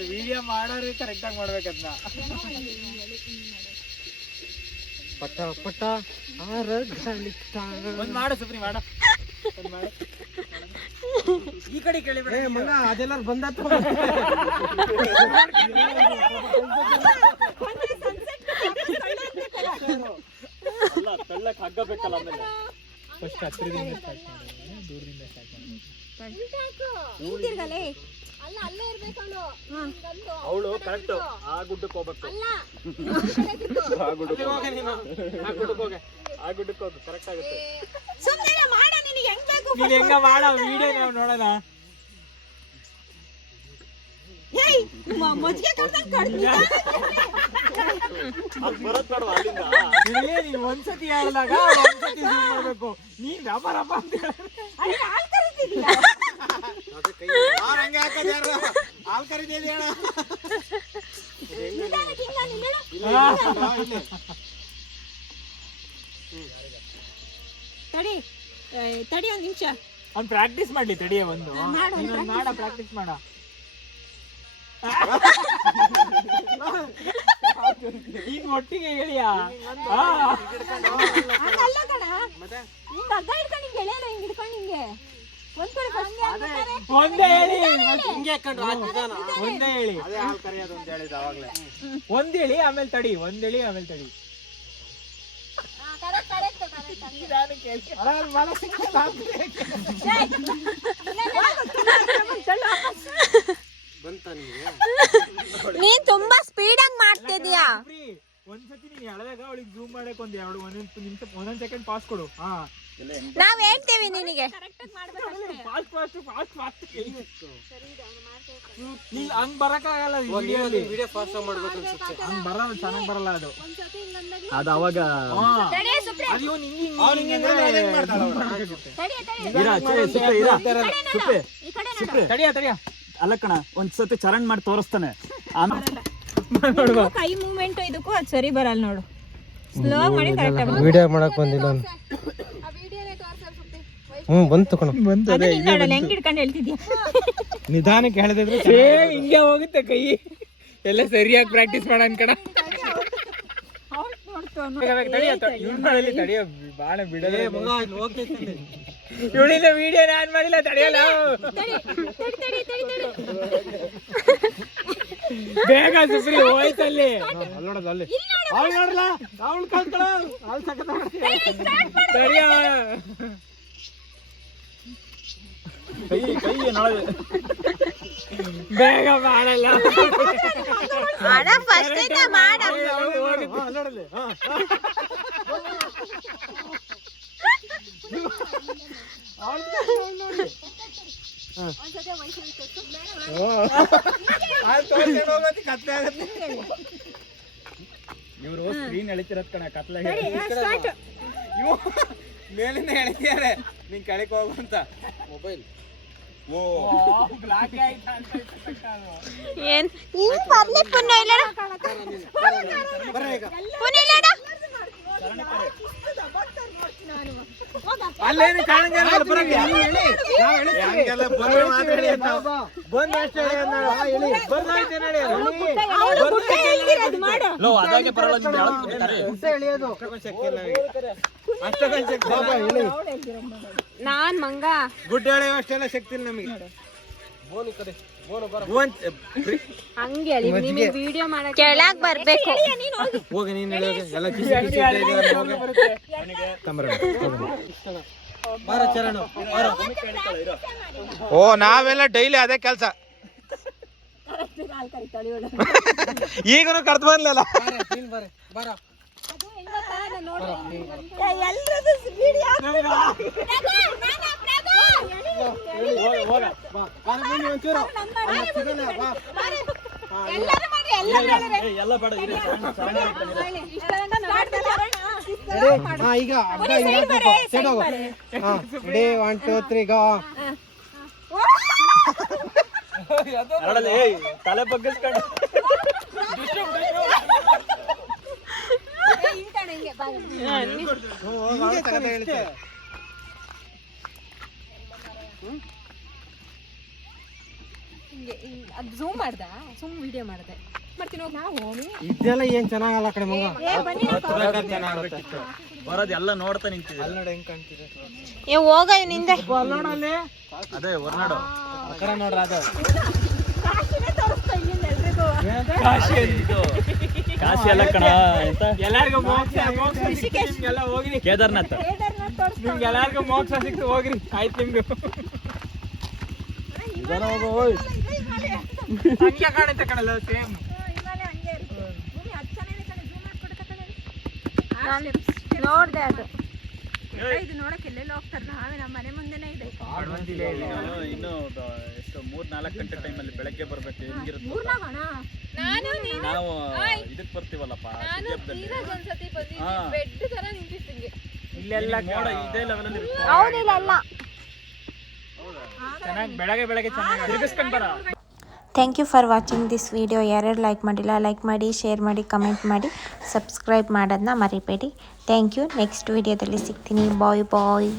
ಅದು ವಿಡಿಯೋ ಮಾಡೋರು ಕರೆಕ್ಟ್ ಆಗಿ ಮಾಡ್ಬೇಕದ್ನ. ಪಟ ಪಟ ಒಂದ್ ಮಾಡು ಸುಪ್ರಿ ಮಾಡ. ಈ ಕಡೆ ಕೇಳಿ ಮಗ ಅದೆಲ್ಲಾರು ಬಂದಾತ. ಅಲ್ಲ ತಳ್ಳಕ್ ಹಗ್ಗ ಬೇಕಲ್ಲ ಆಮೇಲೆ. ಫಸ್ಟ್ ಹತ್ರದಿಂದ ಸ್ಟಾರ್ಟ್ ಮಾಡಿ, ದೂರದಿಂದ ಸ್ಟಾರ್ಟ್ ಮಾಡಿ. ಅವಳು ಕರೆಕ್ಟ್ ಆ ಗುಡ್ಡಕ್ಕೆ ಹೋಗ್ಬೇಕು. ಆ ಗುಡ್ಡಕ್ಕೆ ಹೋಗು ಕರೆಕ್ಟ್ ಆಗುತ್ತೆ. ನೀನ್ ಹೆಂಗ ಮಾಡ ವಿಡಿಯೋ ನಾವು ನೋಡೋಣ. ನೀನ್ ಒಂದ್ಸತಿ ಹೇಳಿದಾಗ ಒಂದ್ಸತಿ zoom ಮಾಡ್ಬೇಕು. ನೀನ್ ರಪ ರಪ ಅಂತ ತಡಿ ಒಂದ್ ನಿಮಿಷ. ಅವ್ನು ಪ್ರಾಕ್ಟೀಸ್ ಮಾಡ್ಲಿ ತಡಿಯ ಒಂದು ಮಾಡ ಪ್ರಾಕ್ಟೀಸ್ ಮಾಡ. ಈಗ ಒಟ್ಟಿಗೆ ಹೇಳಿಯಾ? ಒಂದೇ ಹೇಳಿ ಒಂದ್ ಹೇಳಿ ಆಮೇಲೆ ತಡಿ. ಒಂದ್ ಹೇಳಿ ಆಮೇಲೆ ತಡಿ. ನೀನ್ ತುಂಬಾ ಸ್ಪೀಡ್ ಆಗಿ ಮಾಡ್ತಿದ್ಯಾ. ಒಂದ್ಸತಿ ನೀನ್ ಎಳೆದಾಗ ಅವಳಿಗೆ ಜೂಮ್ ಮಾಡಕ್ ಒಂದೊಂದ್ ಸೆಕೆಂಡ್ ಪಾಸ್ ಕೊಡು. ಹಾ ನಾವ್ ಹೇಳ್ತೇವೆ ನಿನಗೆ. ಹಂಗ್ ಬರಕ್ಕಾಗಲ್ಲ ವಿಡಿಯೋ ಫಾಸ್ಟ್ ಮಾಡ್ಬೇಕು ಅನ್ಸುತ್ತೆ. ಹಂಗ್ ಬರಲ್ಲ, ಚೆನ್ನಾಗ್ ಬರಲ್ಲ ಅದು. ಅದು ಅವಾಗ ಅಲ್ಲ ಕಣ ಒಂದ್ಸತಿ ಚರಣ್ ಮಾಡಿ ತೋರಿಸ್ತಾನೆ. ಕೈ ಮೂವ್ಮೆಂಟ್ ಇದಕ್ಕೂ ಅದು ಸರಿ ಬರಲ್ಲ ನೋಡು. ಸ್ಲೋ ಮಾಡಿ ಕರೆಕ್ಟ್ ವಿಡಿಯೋ ಮಾಡಕ್ ಬಂದಿಲ್ಲ. ಬಂತು ಕಣ. ಹೆಂಗ್ ಹಿಡ್ಕೊಂಡು ಹೇಳ್ತಿದ್ಯಾ? ನಿಧಾನಕ್ಕೆ ಹೇಳಿದ್ರೆ ಹಿಂಗೆ ಹೋಗುತ್ತೆ ಕೈ ಎಲ್ಲ ಸರಿಯಾಗಿ ಪ್ರಾಕ್ಟೀಸ್ ಮಾಡ ಅನ್ಕಣ. ತಡಿಯ ಬಾಳ ಬಿಡಲ್ಲ. ಇವಳಿಂದ ವಿಡಿಯೋ ಆನ್ ಮಾಡಿಲ್ಲ, ತಡೆಯಲ್ಲ. ಬೇಗ ಸುಪ್ರಿ ಹೋಯ್ತಲ್ಲಿ. ನೋಡೋದಲ್ಲಿ ಅವಳು ನೋಡ್ಲ, ಅವಳು ಕಲ್ತಳ, ಅವಳು ಸಖತ್ ತಡಿಯ. ಕೈ ನೋಡ ಬೇಗ ಮಾಡಲ್ಲ. ಇವರು ಸ್ಕ್ರೀನ್ ಎಳಿತಿರತ್ ಕಣ ಕತ್ಲ. ಮೇಲಿಂದ ಎಳಿತಿದ್ದಾರೆ ನೀನ್ ಕೆಳಗೆ ಹೋಗು ಅಂತ. ಮೊಬೈಲ್ ಅಲ್ಲೇನು ಕಾಣಂಗಿಲ್ಲ. ನಾನ್ ಮಂಗ ಗುಡ್ಡ ಎಳೆಯುವ ಅಷ್ಟೆಲ್ಲ ಶಕ್ತಿ ಇಲ್ಲ ನಮಗೆ. ಹಂಗೆ ನಿಮಗೆ ವಿಡಿಯೋ ಮಾಡಕ್ಕೆ ಕೆಳಗ್ ಬರ್ಬೇಕು. ಹೋಗಿ ನೀನು ಎಲ್ಲ ಓ ನಾವೆಲ್ಲ ಡೈಲಿ ಅದೇ ಕೆಲಸ. ಈಗನು ಕರ್ದು ಬರ್ಲಿಲ್ಲ. ಈಗ 1 2 3 ಗೋ. ತಲೆ ಬಗ್ಗಿಸ್ಕೊಂಡು ಹಿಂಗೆ ಅದು ಝೂಮ್ ಮಾಡ್ದ ಸುಮ್ ವಿಡಿಯೋ ಮಾಡ್ದೆ ಮಾಡ್ತೀನಿ ಹೋಗಿ ನಾವು ಇದೆಲ್ಲ ಏನ್ ಚೆನ್ನಾಗಲ್ಲ ಕಡೆ ಮಂಗ ಬರೋದು ಎಲ್ಲ ನೋಡ್ತಾ ನಿಂತಿದೆ. ಅಲ್ಲಿ ನೋಡಿ ಹೆಂಗ್ ಕಾಣ್ತಿದೆ ಏ ಹೋಗ ನಿಂದೆ ಅಲ್ಲಿ ನೋಡು ಅಲ್ಲಿ ಅದೇ ಹೊರನಾಡು ಅಕರ ನೋಡ್ರ ಅದು ಕಾಶಿ ಎಲ್ಲ ಕಣ ಎಂತ ಎಲ್ಲಾರ್ಗು ಮೋಕ್ಷ ನಿಮ್ಗೆಲ್ಲ ಹೋಗ್ರಿ ಕೇದಾರ್ನಾಥ್. ನಿಮ್ಗೆ ಎಲ್ಲಾರ್ಗು ಮೋಕ್ಷ ಸಿಕ್ತು ಹೋಗ್ರಿ ಆಯ್ತು ನಿಮ್ದು ಹಂಗೆ ಕಾಣುತ್ತೆ ಕಣಲ್ಲ ಸೇಮ್ ನೋಡ್ದೆ ಅದು ಇದು ನೋಡಕ್ಕೆ ಎಲ್ಲೆಲ್ಲ ಹೋಗ್ತಾರೆ ನಾವೇ ನಮ್ಮ ಮನೆ ಮುಂದೆನೇ ಇದೆ ಇನ್ನು ಎಷ್ಟು 3-4 ಗಂಟೆ ಟೈಮಲ್ಲಿ ಬೆಳಗ್ಗೆ ಬರ್ಬೇಕು. ಹೆಂಗಿರುತ್ತೆ ನಾನು ನಾವು ಇದಕ್ ಬರ್ತೀವಲ್ಲಪ್ಪ ಒಂದ್ಸತಿ ಬಂದಿದ್ದೆ ಬೆಡ್ ತರ ನಿಂತಿತ್ತು ಇಲ್ಲೆಲ್ಲ ಮೋಡ ಇದೇ ಲೆವೆಲ್ ಅಲ್ಲಿ ಹೌದಿಲ್ಲ ಅಲ್ಲ ಚೆನ್ನಾಗಿ ಬೆಳಗ್ಗೆ ಚೆನ್ನಾಗಿ ತಿರುಗಿಸ್ಕೊಂಡ್ ಬರ. Thank you for watching this video. ಯಾರ್ಯಾರು ಲೈಕ್ ಮಾಡಿಲ್ಲ ಲೈಕ್ ಮಾಡಿ, ಶೇರ್ ಮಾಡಿ, ಕಮೆಂಟ್ ಮಾಡಿ, ಸಬ್ಸ್ಕ್ರೈಬ್ ಮಾಡೋದನ್ನ ಮರಿಬೇಡಿ. Thank you. ನೆಕ್ಸ್ಟ್ ವಿಡಿಯೋದಲ್ಲಿ ಸಿಗ್ತೀನಿ. ಬಾಯ್ ಬಾಯ್.